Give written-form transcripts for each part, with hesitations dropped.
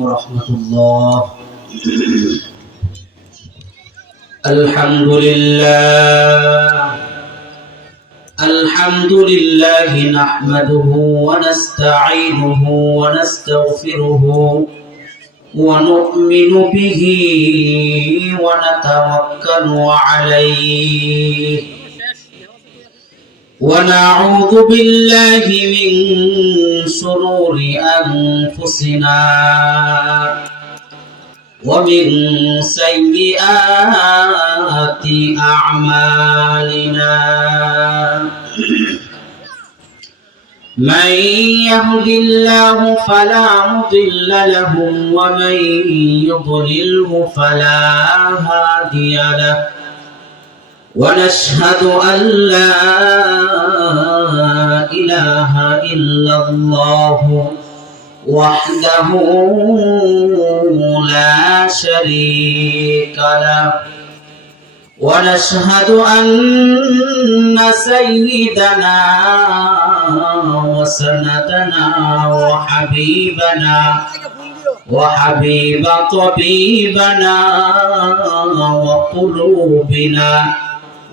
ورحمة الله. الحمد لله نحمده ونستعينه ونستغفره ونؤمن به ونتوكل عليه ونعوذ بالله من شرور أنفسنا ومن سيئات أعمالنا. من يهد الله فلا مضل له ومن يضلله فلا هادي له. ونشهد أن لا إله إلا الله وحده لا شريك له. ونشهد أن سيدنا وسندنا وحبيب طبيبنا وقلوبنا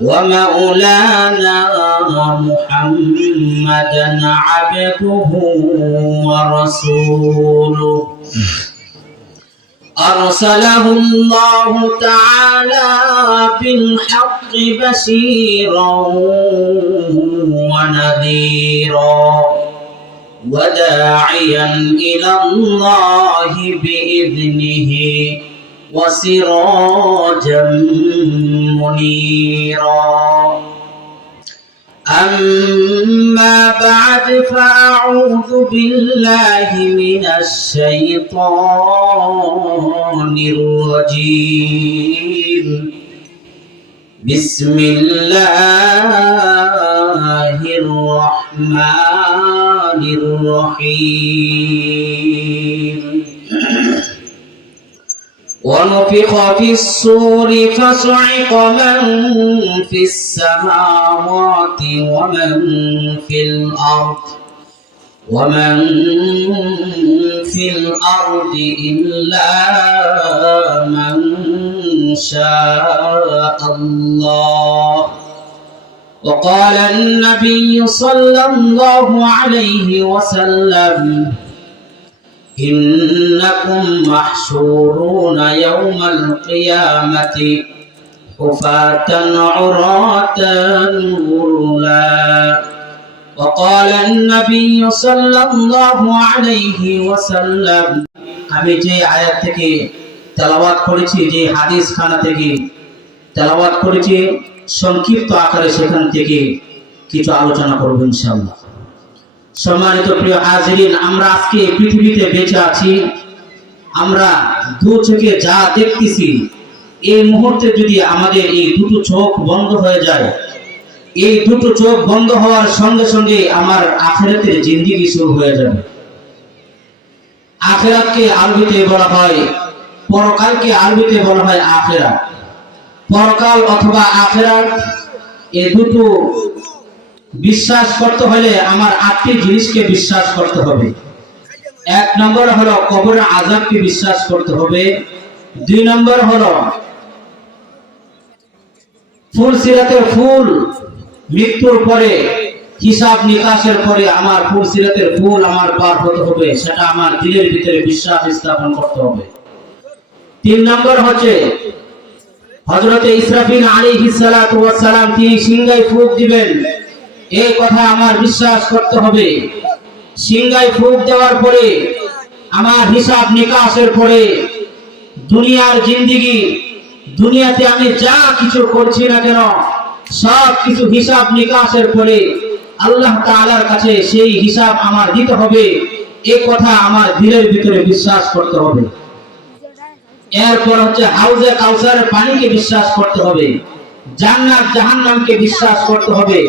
ومولانا محمدا عبده ورسوله أرسله الله تعالى بالحق بشيرا ونذيرا وداعيا إلى الله بإذنه وسراجا منيرا. أما بعد فأعوذ بالله من الشيطان الرجيم. بسم الله الرحمن الرحيم. ونفخ في الصور فصعق من في السماوات ومن في الأرض إلا من شاء الله. وقال النبي صلى الله عليه وسلم إنكم محشورون يوم القيامة حفاة عراة غرلا. وقال النبي صلى الله عليه وسلم আমি যে আয়াত থেকে তেলাওয়াত করেছি, যে হাদিস খানা থেকে তেলাওয়াত করেছি, সংক্ষিপ্ত আকারে সেখান থেকে কিছু আলোচনা করব ইনশাআল্লাহ। সম্মানিত প্রিয় হাজিরিন, আমরা আজকে পৃথিবীতে বেঁচে আছি। আমরা দু চোখে যা দেখতেছি, এই মুহূর্তে যদি আমাদের এই দুটো চোখ বন্ধ হয়ে যায়, এই দুটো চোখ বন্ধ হওয়ার সঙ্গে সঙ্গে আমার আখিরাতের জিন্দেগি শুরু হয়ে যাবে। আখিরাতকে আরবিতে বলা হয়, পরকালকে আরবিতে বলা হয় আখিরাত। পরকাল অথবা আখিরাত, এই দুটো বিশ্বাস করতে হলে আমার 8টি জিনিসকে বিশ্বাস করতে হবে। 1 নম্বর হলো কবরের আযাবকে বিশ্বাস করতে হবে। 2 নম্বর হলো ফুলসিরাতের ফুল, মৃত্যুর পরে হিসাব নিকাশের পরে আমার ফুলসিরাতের ফুল আমার পার হতে হবে, সেটা আমার দিলের ভিতরে বিশ্বাস স্থাপন করতে হবে। 3 নম্বর হচ্ছে হযরত ইসরাফিল আলাইহিস সালাতু ওয়াস সালাম তিনি সিংহায় ফুঁক দিবেন, এই কথা আমার বিশ্বাস করতে হবে। সিংহায় ফুঁক দেওয়ার পরে আমার হিসাব নিকাশের পরে দুনিয়ার জিন্দেগি, দুনিয়াতে আমি যা কিছু করছি না কেন সব কিছু হিসাব নিকাশের পরে আল্লাহ তাআলার কাছে সেই হিসাব আমার দিতে হবে, এই কথা আমার দিলের ভিতরে বিশ্বাস করতে হবে। এরপর হচ্ছে হাউজে কাউসারের পানিকে বিশ্বাস করতে হবে, জান্নাত জাহান্নামকে বিশ্বাস করতে হবে।